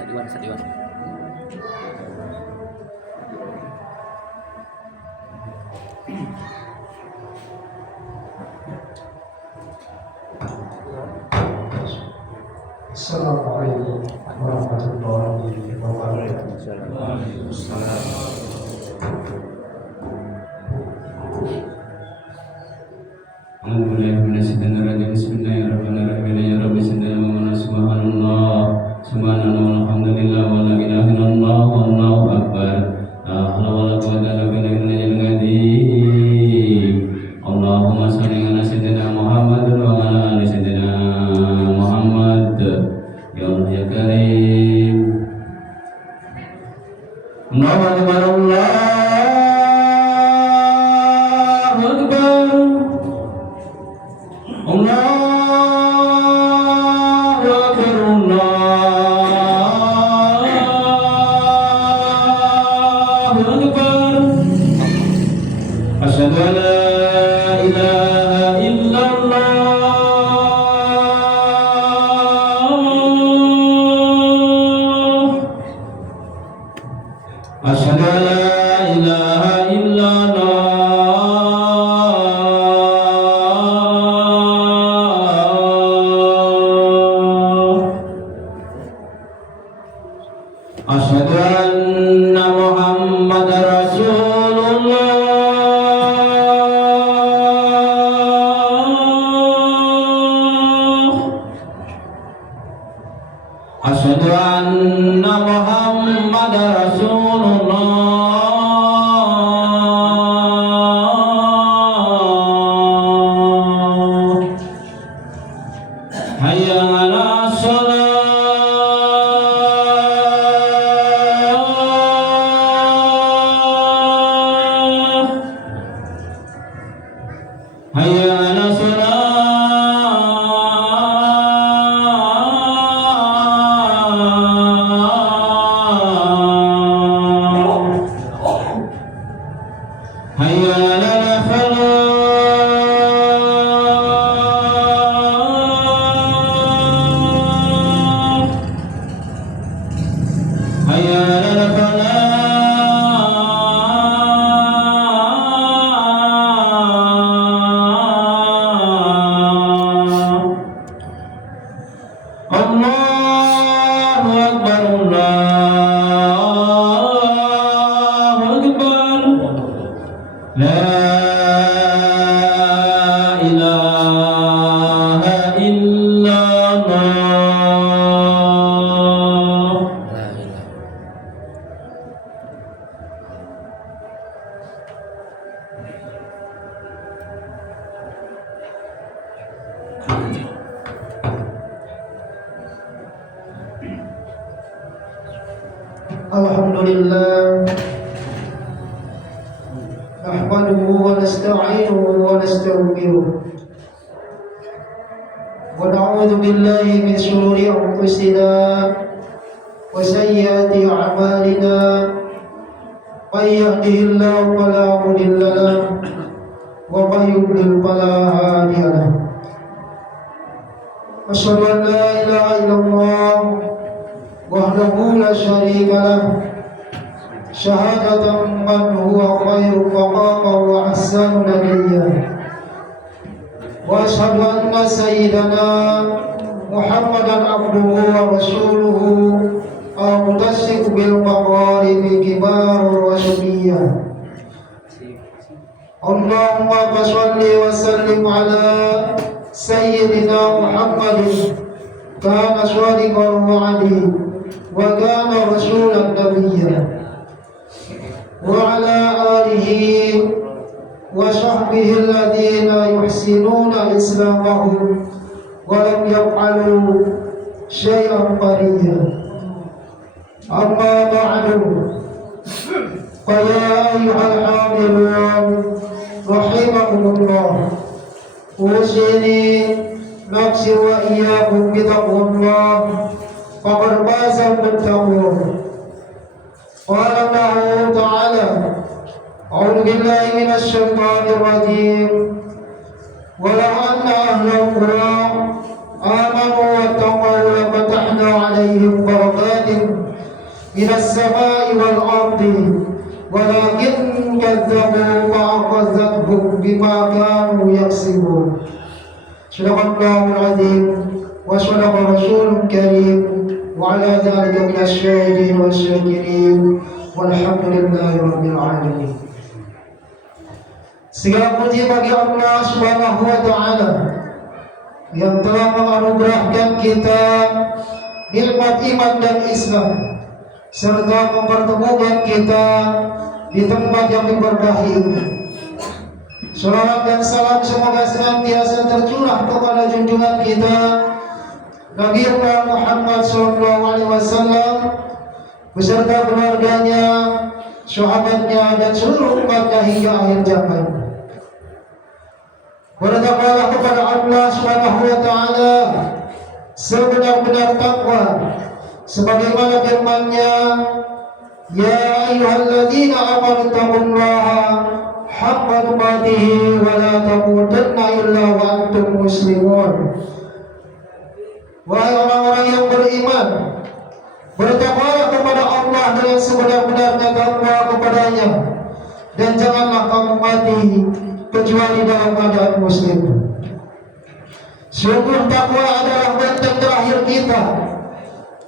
Sadiwan. Assalamualaikum warahmatullahi wabarakatuh. Bismillahirrahmanirrahim. Ya Rabbi sallallahu subhanallah walhamdulillah wa la ilaha illallah wallahu akbar. La haula wala quwwata illa billahil azim. Allahumma shalli ala sayyidina Muhammad wa ala ali sayyidina Muhammad. Ya Allah ya Karim. Allahu akbar. Asyhadu an la ilaha illallah. Asyhadu an la ilaha illallah. Asyhadu anna Muhammadar Rasulullah. Asyhadu anna Muhammadar Rasulullah. Hayya 'alas shalah. Hayya 'alas shalah. Hayya 'alal falah. Hayya 'alal falah. Allahu akbar. Allahu akbar. La ilaha illallah. Alhamdulillah, nahmaduhu wa nasta'inuhu wa nastaghfiruh wa na'udzu billahi min shururi anfusina wa sayyiati a'malina. May yahdihillahu fala mudilla lahu wa may yudlil fala hadiya lahu. Asyhadu an la ilaha illallah wahdahu la syarika lahu syahadatan man huwa khairu faqama wa ahsanu nabiyya. Wa asyhadu anna sayyidana Muhammadan abduhu wa rasuluhu al-mutasyik bil maqarib kibar wa syabiyya. Allahumma shalli wa sallim ala sayyidina Muhammadin kana shadiqal wa'di wa kana rasulan nabiyya wa ala alihi wa sahbihi alladhina yuhsinuna islamahum wa lam yaf'alu syai'an qariyya. Amma ba'du, fa ya ayyuhal hamilun rahimakumullah, usini nafsi wa iyyakum bi taqwallah faqad faza al-muttaqun. Qala Allah ta'ala, a'udzu billahi minasy syaithanir rajim. Walau anna ahlal qura amanu wattaqaw lafatahna 'alaihim barakatin إلى السماء والأرض ولكن كذبوا فأخذتهم بما كانوا يكسبون. صدق الله العظيم وصدق رسول الكريم وعلى ذلك من الشاهدين والشاكرين والحمد لله رب العالمين. Segala puji bagi Allah Subhanahu wa taala yang telah menganugerahkan kita nikmat iman dan Islam serta mempertemukan kita di tempat yang diberkahi ini. Salawat dan salam semoga senantiasa tercurah kepada junjungan kita Nabi Muhammad SAW beserta keluarganya, sahabatnya dan seluruh umatnya hingga akhir zaman. Bertakwalah kepada Allah Subhanahu wa taala sebenar-benar takwa sebagaimana firman-Nya, ya ayyuhalladzina amanu taqullaha haqqa tuqatih wa la tamutunna illa wa antum muslimun. Wahai orang-orang yang beriman, bertakwalah kepada Allah dengan sebenar-benarnya takwa kepadanya, dan janganlah kamu mati kecuali dalam keadaan muslim. Sungguh takwa adalah benteng terakhir kita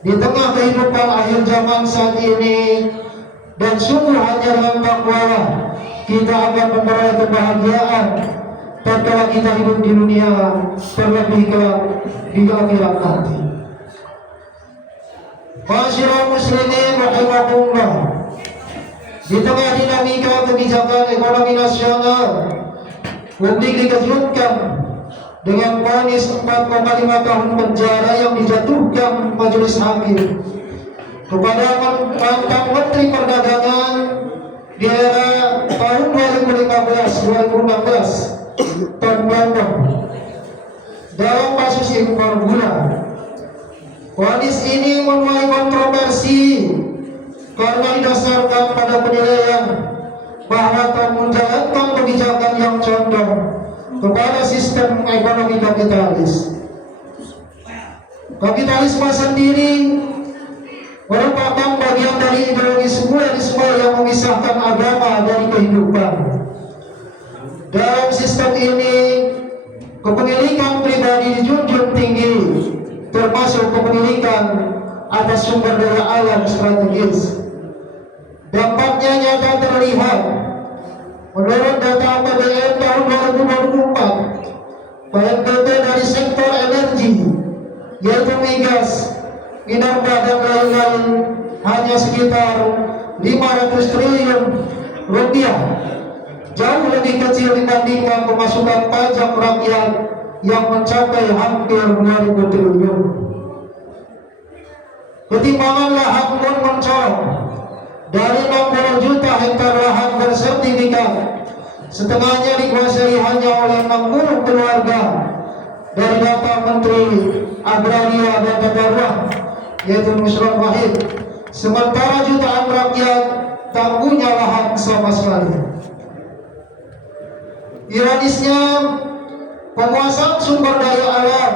di tengah kehidupan akhir zaman saat ini, dan sungguh hanya dengan takwa kita akan memperoleh kebahagiaan tatkala kita hidup di dunia, terlebih di akhirat nanti. Masyarakat muslimin rahimakumullah, di tengah dinamika kebijakan ekonomi nasional, publik dikejutkan dengan vonis 4,5 tahun penjara yang dijatuhkan majelis hakim kepada mantan Menteri Perdagangan di era tahun 2015-2016 terbaru dalam kasus impor gula. Vonis ini menuai kontroversi karena didasarkan pada penilaian bahwa telah menjalankan kebijakan yang condong kepada sistem ekonomi kapitalis. Kapitalisme sendiri merupakan bagian dari ideologi sekularisme yang memisahkan agama dari kehidupan. Dalam sistem ini, kepemilikan pribadi dijunjung tinggi, termasuk kepemilikan atas sumber daya alam strategis. Dampaknya nyata terlihat. Menurut data APBN tahun 2024, PNBP dari sektor energi, yaitu migas, minerba dan lain-lain, hanya sekitar 500 triliun rupiah, jauh lebih kecil dibandingkan pemasukan pajak rakyat yang mencapai hampir 2.000 triliun. Ketimbangan lahan pun mencolok. Dari 60 juta hektar lahan bersertifikat, setengahnya dikuasai hanya oleh 60 keluarga dari data Menteri Agraria dan Tata Ruang, yaitu Nusron Wahid. Sementara jutaan rakyat tak punya lahan sama sekali. Ironisnya, penguasaan sumber daya alam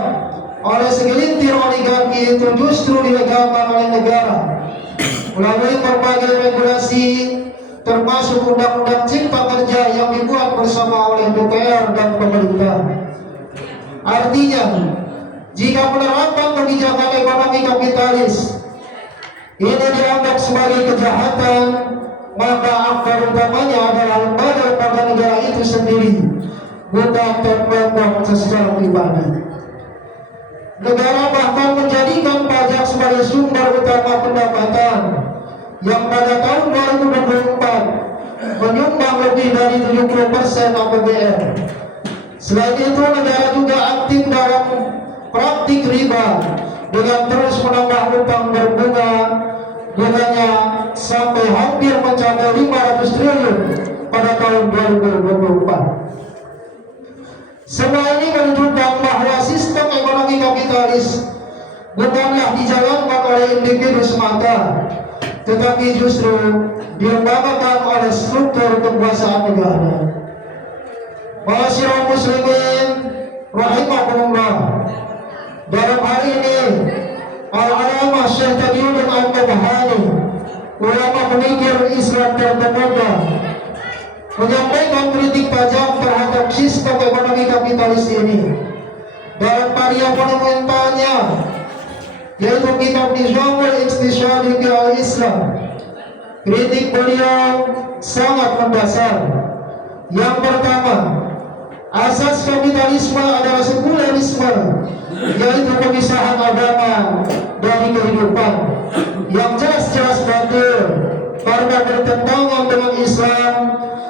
oleh segelintir oligarki itu justru dilegalkan oleh negara melalui berbagai regulasi, termasuk undang-undang cipta kerja yang dibuat bersama oleh DPR dan pemerintah. Artinya, jika penerapan kebijakan ekonomi kapitalis ini dianggap sebagai kejahatan, maka aktor utamanya adalah lembaga negara itu sendiri, bukan terpenuh secara pribadi. Negara bahkan menjadikan pajak sebagai sumber utama pendapatan yang pada tahun 2024 menyumbang lebih dari 70% APBN. Selain itu, negara juga aktif dalam praktik riba dengan terus menambah utang bunganya sampai hampir mencapai 500 triliun pada tahun 2024. Semua ini menunjukkan bahwa sistem ekonomi kapitalis bukanlah dijalankan oleh individu semata, tetapi justru dilembagakan oleh struktur kekuasaan negara. Masyarakat muslimin rahimakumullah, dalam hal ini Al-Alamah Syekh Taqiyuddin Al-Nabhani ulama pemikir Islam terkemuka menyampaikan kritik tajam terhadap sistem ekonomi kapitalis ini. Dalam karya monumentalnya yaitu kitab Nizamul Iqtisadi al-Islam, kritik beliau sangat mendasar. Yang pertama, asas kapitalisme adalah sekularisme, yaitu pemisahan agama dari kehidupan yang jelas-jelas batil karena bertentangan dengan Islam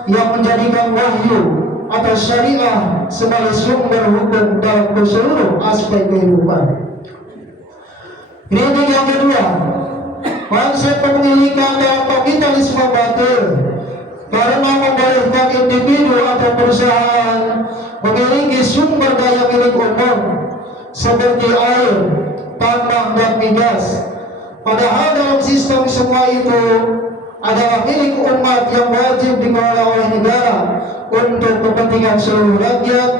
yang menjadikan wahyu atau syariah sebagai sumber hukum dalam seluruh aspek kehidupan. Kritik yang kedua, konsep kepemilikan dalam kapitalisme batil karena membolehkan individu atau perusahaan memiliki sumber daya milik umum seperti air, tambang, dan migas. Padahal dalam sistem semua itu adalah milik umat yang wajib dikelola oleh negara untuk kepentingan seluruh rakyat,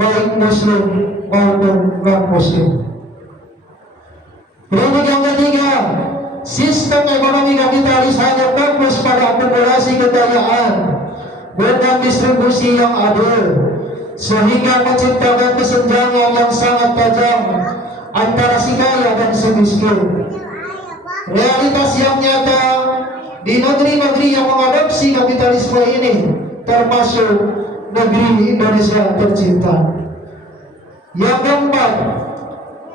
baik muslim maupun non-muslim. Kritik yang ketiga, sistem ekonomi kapitalis hanya fokus pada akumulasi kekayaan, bukan distribusi yang adil, sehingga menciptakan kesenjangan yang sangat tajam antara si kaya dan si miskin. Realitas yang nyata di negeri-negeri yang mengadopsi kapitalisme ini, termasuk negeri Indonesia tercinta. Yang keempat,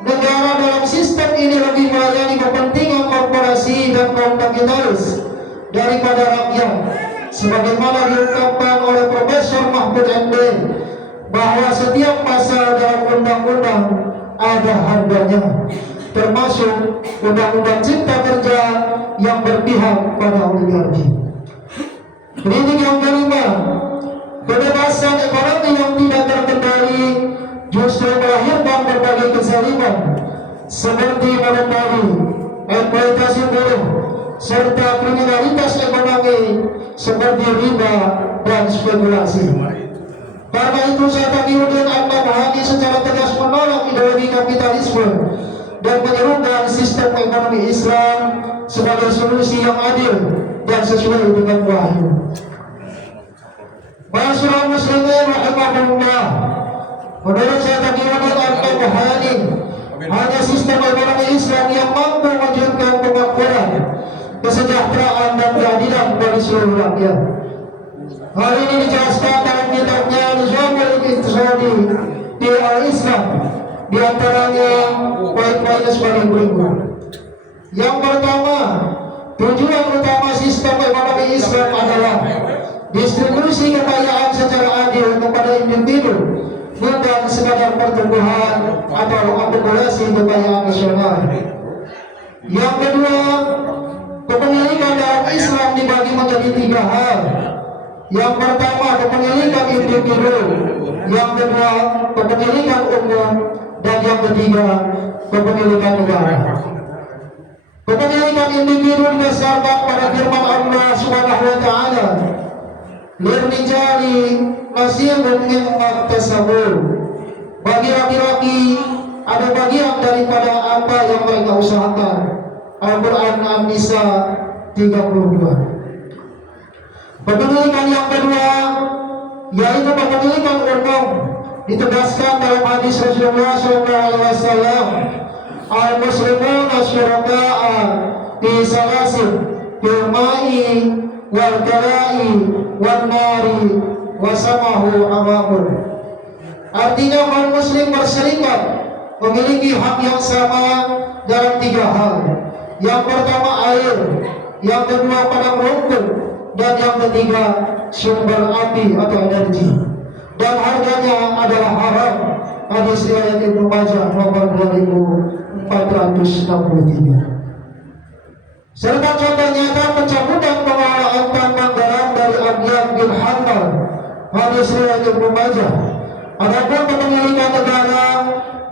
negara dalam sistem ini lebih melayani kepentingan korporasi dan kaum kapitalis daripada rakyat, sebagaimana diungkapkan oleh Profesor Mahfud MD bahwa setiap pasal dalam undang-undang ada harganya, termasuk undang-undang cipta kerja yang berpihak pada oligarki. Kritik yang kelima, kebebasan ekonomi yang tidak terkendali justru melahirkan berbagai kezaliman seperti monopoli, eksploitasi buruh, serta kriminalitas ekonomi seperti riba dan spekulasi. Karena itu saya Taqiyuddin An-Nabhani secara tegas menolak ideologi kapitalisme dan menyerukan sistem ekonomi Islam sebagai solusi yang adil dan sesuai dengan wahyu. Masyarakat muslimin rahimahullah, menurut saya Taqiyuddin An-Nabhani, hanya sistem ekonomi Islam yang mampu mewujudkan kemakmuran, kesejahteraan dan keadilan bagi seluruh rakyat. Hal ini dijelaskan dalam kitabnya Nizamul Iqtisadi al-Islam, di antaranya poin-poinnya sebagai berikut. Yang pertama, tujuan utama sistem ekonomi Islam adalah distribusi kekayaan secara adil kepada individu, bukan sekadar pertumbuhan atau akumulasi kekayaan nasional. Yang kedua, kepemilikan dalam Islam dibagi menjadi tiga hal. Yang pertama, kepemilikan individu. Yang kedua, kepemilikan umum. Dan yang ketiga, kepemilikan negara. Kepemilikan individu didasarkan pada firman Allah Subhanahu wa taala, "Lirrijali nasibun mimma iktasabu." Bagi laki-laki ada bagian daripada apa yang mereka usahakan. Al-Quran An-Nisa 32. Kepemilikan yang kedua yaitu kepemilikan umum, ditegaskan dalam hadis Rasulullah SAW, "Al-Muslimun asyuraka'a fi salasin fil ma'i wal kala'i wal nari wa samahu amamun." Artinya kaum muslim berserikat memiliki hak yang sama dalam tiga hal. Yang pertama air, yang kedua padang rumput, dan yang ketiga sumber api atau energi, dan harganya adalah haram. Hadis riwayat Ibnu Majah nomor 2463. Serta contoh nyata pencabutan pengelolaan tambang garam dari Abdullah bin Hanbal, hadis riwayat Ibnu Majah. Adapun kepemilikan negara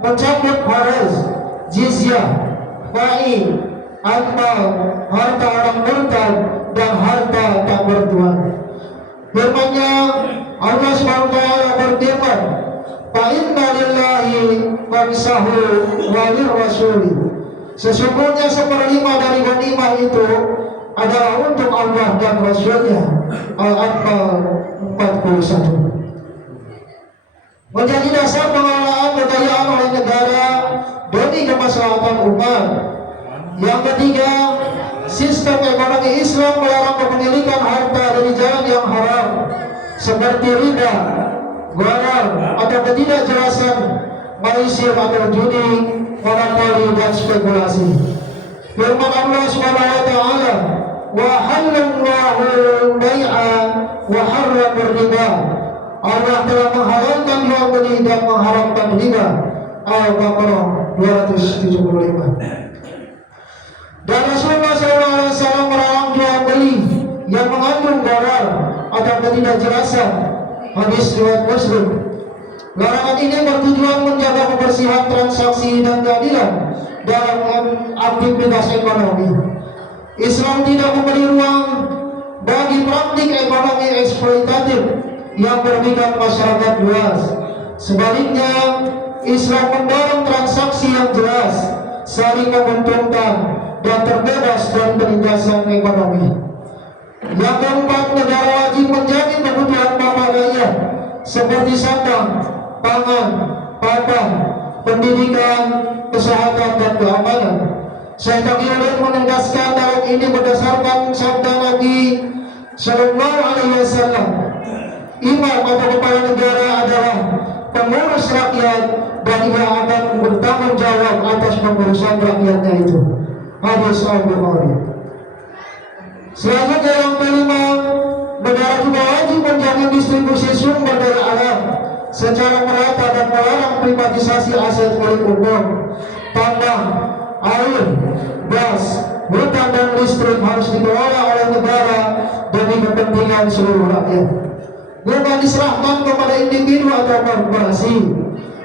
mencabut haraj, jizyah, fa'i, amal, harta orang murtad, dan harta tak bertuan. Firman-Nya Allah SWT berfirman, "Fa inna lillahi khamsahu wa lirrasuli." Sesungguhnya 1/5 dari ghanimah itu adalah untuk Allah dan Rasulnya. Al-Anfal 41. Menjadi dasar pengelolaan kekayaan oleh negara demi kemaslahatan umat. Yang ketiga, sistem ekonomi Islam melarang kepemilikan harta dari jalan yang haram seperti riba, gharar atau ketidakjelasan, maisir atau judi, monopoli dan spekulasi. Firman Allah Subhanahu wa taala, "Wa halallahu al-bai'a wa harrama riba." Allah telah menghalalkan jual beli dan mengharamkan riba. Al-Baqarah 275. Dan Rasulullah SAW melarang jual beli yang mengandung gharar atau ketidakjelasan. Hadis riwayat Muslim. Larangan ini bertujuan menjaga kebersihan transaksi dan keadilan dalam aktivitas ekonomi. Islam tidak memberi ruang bagi praktik ekonomi eksploitatif yang merugikan masyarakat luas. Sebaliknya, Islam mendorong transaksi yang jelas, saling menguntungkan, dan terbebas dari penindasan ekonomi. Yang keempat, negara wajib menjamin kebutuhan pokok rakyat seperti sandang, pangan, papan, pendidikan, kesehatan, dan keamanan. Syekh Taqiyuddin menegaskan dalam ini berdasarkan sabda Nabi Sallallahu Alaihi Wasallam, imam atau kepala negara adalah pengurus rakyat dan ia akan bertanggung jawab atas pengurusan rakyatnya itu. Hadis Al-Bukhari. Selanjutnya yang kelima, negara juga wajib menjamin distribusi sumber daya alam secara merata dan melarang privatisasi aset milik umum. Tambang, air, gas, hutan dan listrik harus dikelola oleh negara demi kepentingan seluruh rakyat, bukan diserahkan kepada individu atau korporasi.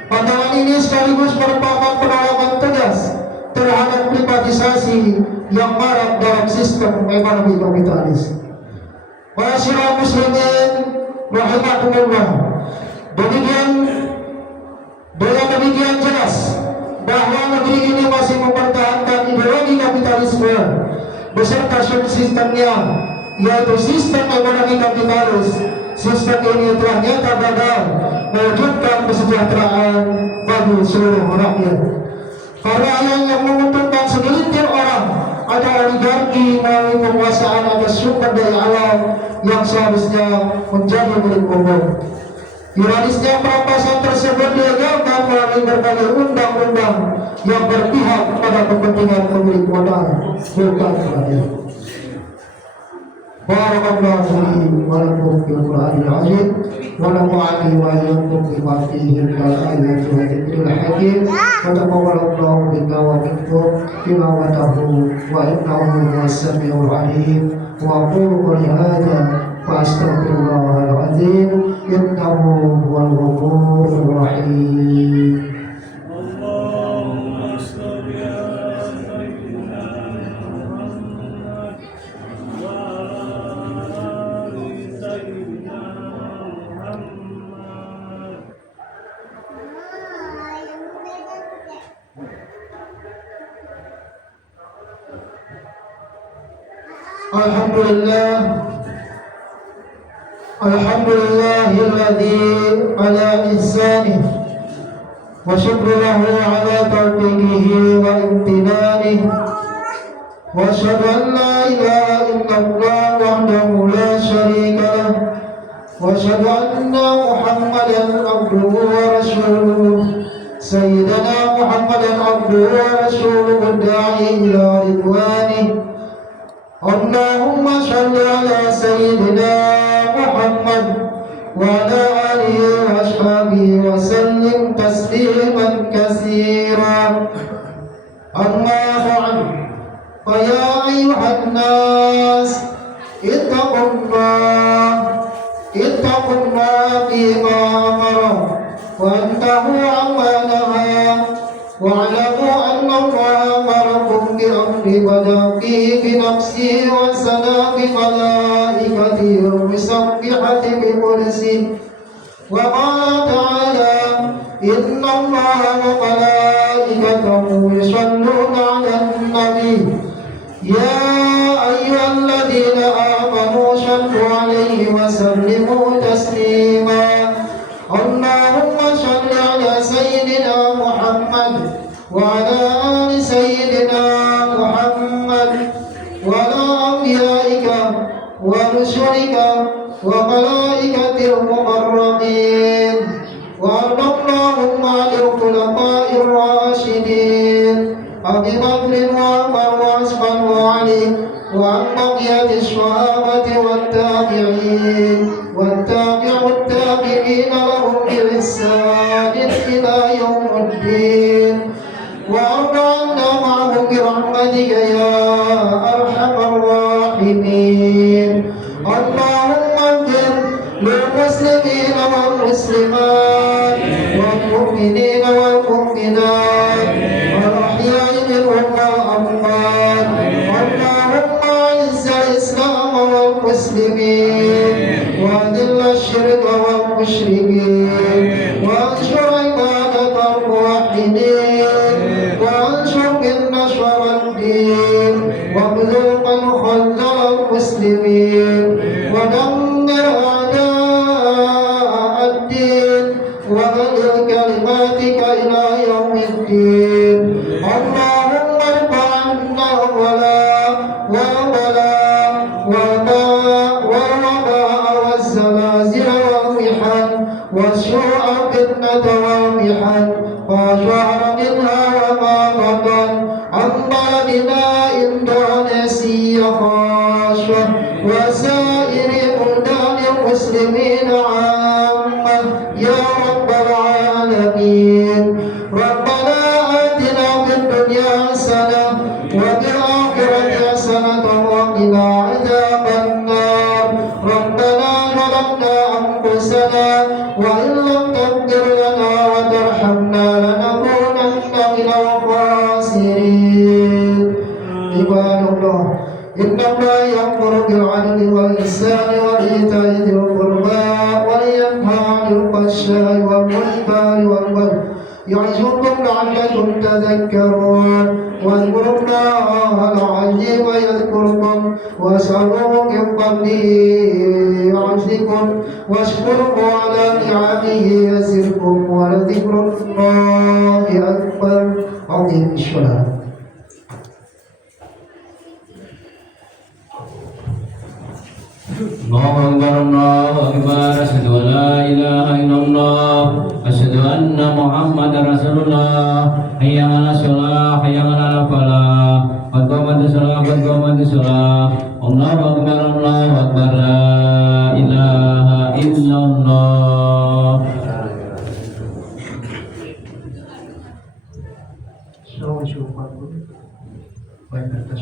Pandangan ini sekaligus merupakan penolakan tegas terhadap privatisasi yang marak dalam sistem ekonomi kapitalis. Masyarakat muslimin rahimakumullah, dengan demikian jelas bahwa negeri ini masih mempertahankan ideologi kapitalisme beserta subsistemnya, yaitu sistem ekonomi kapitalis. Sistem ini telah nyata gagal mewujudkan kesejahteraan bagi seluruh rakyat. Karena yang menguntungkan segelintir orang ada oligarki melalui penguasaan atas sumber daya alam yang seharusnya menjadi milik umum. Ironisnya perampasan tersebut dilegalkan melalui berbagai undang-undang yang berpihak pada kepentingan pemilik modal, bukan rakyat. Barakallahu fiikum wa lakum fil Qur'anil 'azim wa nafa'ani wa iyyakum bima fihi min al-ayati wa dhikril hakim wa taqabbalallahu minna wa minkum tilawatahu wa innahu huwas samiul 'alim wa aqulu qawli hadza fa astaghfirullahal 'azim innahu huwal ghafurur rahim. Alhamdulillahilladzi ala ihsanih wa syukru lahu ala taufiqihi wa imtinanihi wa asyhadu an la ilaha illallah wahdahu la syarika lah wa asyhadu anna Muhammadan abduhu wa rasuluh sayyidina Muhammadan abduhu wa rasuluh da'i ila ridwanihi. Allahumma shalli ala sayyidina Muhammad wa ala alihi wa ashabihi wa sallim tasliman katsiran. Amma ba'd, fa ya ayyuhan nas ittaqullah bima amara wa antahu amma nahaa wa'lamu anna Allah amarakum bi amri bada'i bi nafsihi wa salami malaikatihi wa musabbihati bi qudsi wa qala ta'ala inna Allaha wa malaikatahu yusalluna 'alan nabi ya ayyuhal وعلى آل سيدنا محمد وعلى أنبيائك ورسلك وملائكة المقربين وارض اللهم عن الخلفاء الراشدين أبي بكر وعمر وعثمان وعلي وعن بقية الصحابة والتابعين التابعين لهم بإحسان إلى يوم الدين وارض عنا معهم برحمتك يا أرحم الراحمين. اللهم اغفر للمسلمين والمسلمات والمؤمنين والمؤمنات والأحياء منهم والأموات. اللهم أعز الإسلام والمسلمين وأذل الشرك والمشركين وانصر عبادك الموحدين وانصر من نشر الدين واخذل من خذل المسلمين ودمر أعداء الدين وأذل كلماتك إلى يوم الدين. اللهم ارفع عنا الولاء والبلاء والوباء والزلازل والمحن والسوء فتنة والمحن وظهر منها وما بطن عن بلدنا إندونيسيا خاصة وسائر بلدان المسلمين عامة يا رب العالمين. ربنا آتنا في الدنيا حسنة وفي الآخرة حسنة وقنا عذاب النار. ربنا ظلمنا أنفسنا وإن لم تغفر لنا وترحمنا لنكونن من الخاسرين. عباد الله إن الله يأمر بالعدل والإحسان وإيتاء ذي القربى وينهى عن الفحشاء والمنكر والبغي يعظكم لعلكم تذكرون. واذكروا الله العظيم يذكركم واسألوه من فضله يعزكم واشكروا على نعمه يزدكم ولذكر الله أكبر. أقم الصلاة. Allahu Akbar, Allahu Akbar, asyhadu an la ilaha illallah, asyhadu anna Muhammadar Rasulullah, hayya 'alas shalah, hayya 'alal falah, qad qamatis shalah, qad qamatis shalah. Allahu Akbar, Allahu Akbar, la ilaha illallah. Baik, atas